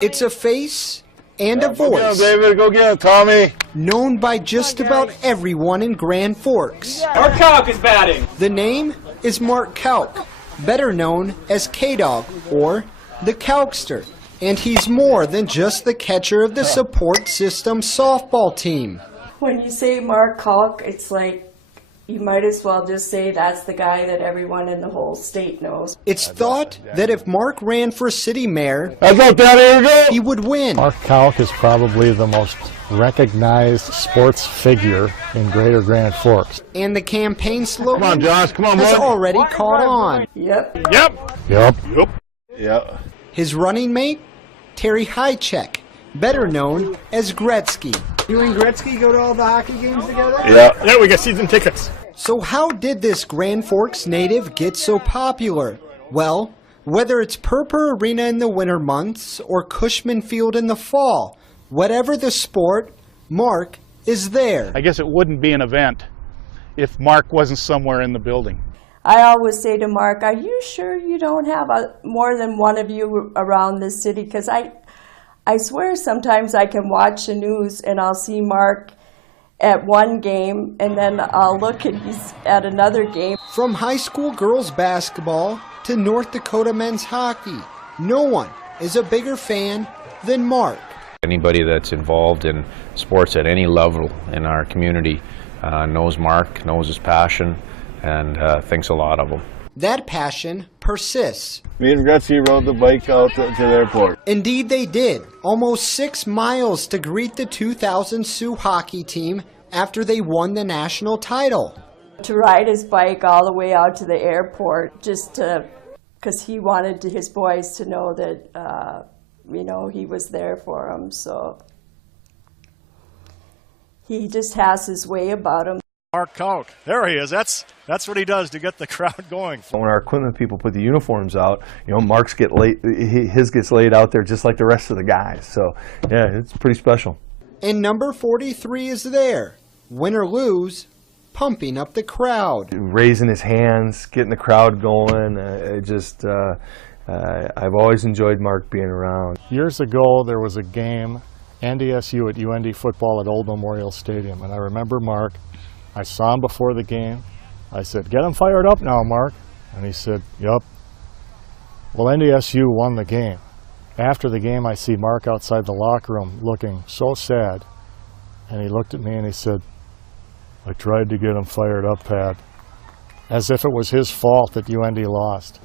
It's a face and a Go get him, voice David. Go get him, Tommy. known by just about everyone in Grand Forks. Mark Kauk is batting. The name is Mark Kauk, better known as K-Dog or the Kaukster. And he's more than just the catcher of the support system softball team. When you say Mark Kauk, it's like you might as well just say that's the guy that everyone in the whole state knows. It's thought that if Mark ran for city mayor, he would win. Mark Kauk is probably the most recognized sports figure in Greater Grand Forks. And the campaign slogan Come on, Josh. Come on, has bud. already caught on. Yep. Yep. His running mate, Terry Hychek, better known as Gretzky. You and Gretzky go to all the hockey games together? Yeah. We got season tickets. So how did this Grand Forks native get so popular? Well, whether it's Purpur Arena in the winter months or Cushman Field in the fall, whatever the sport, Mark is there. I guess it wouldn't be an event if Mark wasn't somewhere in the building. I always say to Mark, are you sure you don't have more than one of you around this city? Because I swear sometimes I can watch the news and I'll see Mark at one game and then I'll look and he's at another game. From high school girls basketball to North Dakota men's hockey, no one is a bigger fan than Mark. Anybody that's involved in sports at any level in our community knows Mark, knows his passion, and thinks a lot of him. That passion persists. Me and Gretzky rode the bike out to the airport. Indeed they did. Almost 6 miles to greet the 2000 Sioux hockey team after they won the national title. To ride his bike all the way out to the airport just because he wanted his boys to know that, he was there for them. So he just has his way about him. Mark Kauk, there he is. That's what he does to get the crowd going. When our equipment people put the uniforms out, Mark's his gets laid out there just like the rest of the guys. So yeah, it's pretty special. And number 43 is there, win or lose, pumping up the crowd. Raising his hands, getting the crowd going. I've always enjoyed Mark being around. Years ago, there was a game, NDSU at UND football at Old Memorial Stadium, and I remember Mark. I saw him before the game. I said, "Get him fired up now, Mark." And he said, "Yup." Well, NDSU won the game. After the game, I see Mark outside the locker room looking so sad. And he looked at me and he said, "I tried to get him fired up, Pat." As if it was his fault that UND lost.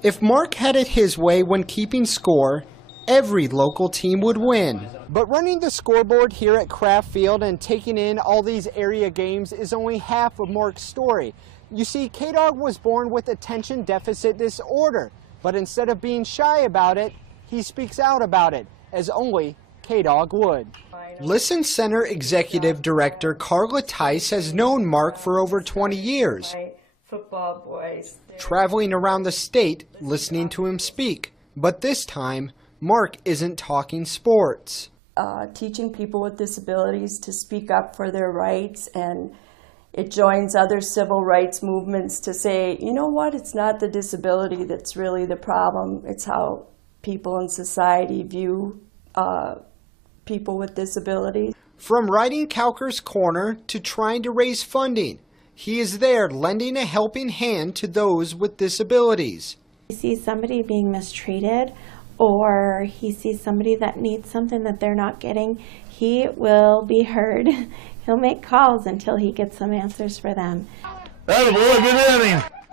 If Mark had it his way when keeping score, every local team would win. But running the scoreboard here at Kraft Field and taking in all these area games is only half of Mark's story. You see, K-Dog was born with attention deficit disorder, but instead of being shy about it, he speaks out about it, as only K-Dog would. Listen Center Executive Director Carla Tice has known Mark for over 20 years, Football boys. traveling around the state listening to him speak. But this time, Mark isn't talking sports. Teaching people with disabilities to speak up for their rights, and it joins other civil rights movements to say, you know what, it's not the disability that's really the problem, it's how people in society view people with disabilities. From riding Kauker's corner to trying to raise funding, he is there lending a helping hand to those with disabilities. He sees somebody being mistreated, or he sees somebody that needs something that they're not getting, he will be heard. He'll make calls until he gets some answers for them.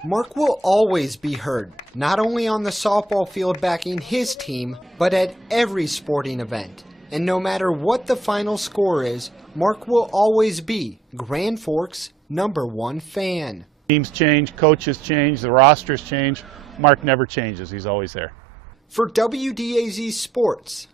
Mark will always be heard, not only on the softball field backing his team, but at every sporting event. And no matter what the final score is, Mark will always be Grand Forks' #1 fan. Teams change, coaches change, the rosters change. Mark never changes. He's always there. For WDAZ Sports,